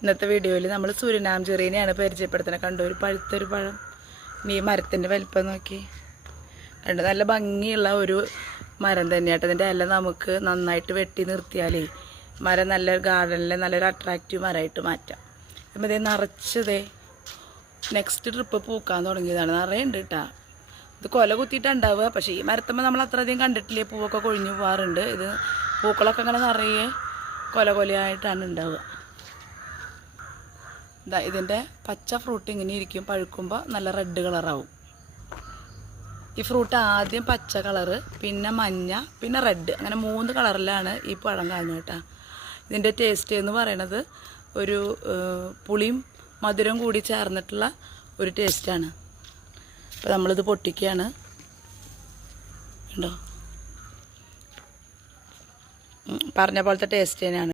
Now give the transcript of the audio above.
ഇന്നത്തെ വീഡിയോയിൽ നമ്മൾ സുരിനാം ചെറിയനെയാണ് പരിചയപ്പെടുത്തുന്നത്. കണ്ടു, ഒരു പഴുത്തൊരു പഴം. ഈ മരത്തിൻ്റെ വലിപ്പം നോക്കി കണ്ടു. നല്ല ഭംഗിയുള്ള ഒരു മരം തന്നെയാട്ടോ. ഇതിൻ്റെ ഇല നമുക്ക് നന്നായിട്ട് വെട്ടി നിർത്തിയാലേ മരം നല്ലൊരു ഗാർഡനിലെ നല്ലൊരു അട്രാക്റ്റീവ് മരമായിട്ട് മാറ്റാം. അപ്പം ഇതേ നിറച്ചതേ നെക്സ്റ്റ് ട്രിപ്പ് പൂക്കാൻ തുടങ്ങിയതാണ്. നിറയുണ്ട് കേട്ടോ. ഇത് കൊല കുത്തിയിട്ടുണ്ടാവുക. പക്ഷേ ഈ മരത്തുമ്പോൾ നമ്മൾ അത്രയധികം കണ്ടിട്ടില്ലേ, പൂവൊക്കെ കൊഴിഞ്ഞു പോകാറുണ്ട്. ഇത് പൂക്കളൊക്കെ അങ്ങനെ നിറയെ കൊലയായിട്ടാണ് ഉണ്ടാവുക. ഇതിൻ്റെ പച്ച ഫ്രൂട്ട് ഇങ്ങനെ ഇരിക്കും, പഴുക്കുമ്പോൾ നല്ല റെഡ് കളറാവും. ഈ ഫ്രൂട്ട് ആദ്യം പച്ച കളറ്, പിന്നെ മഞ്ഞ, പിന്നെ റെഡ്, അങ്ങനെ 3 കളറിലാണ് ഈ പഴം കാണുന്നത് കേട്ടോ. ഇതിൻ്റെ ടേസ്റ്റ് എന്ന് പറയണത് ഒരു പുളിയും മധുരം കൂടി ചേർന്നിട്ടുള്ള ഒരു ടേസ്റ്റാണ്. അപ്പോൾ നമ്മളിത് പൊട്ടിക്കുകയാണ്. ഉണ്ടോ, പറഞ്ഞ പോലത്തെ ടേസ്റ്റ് തന്നെയാണ്.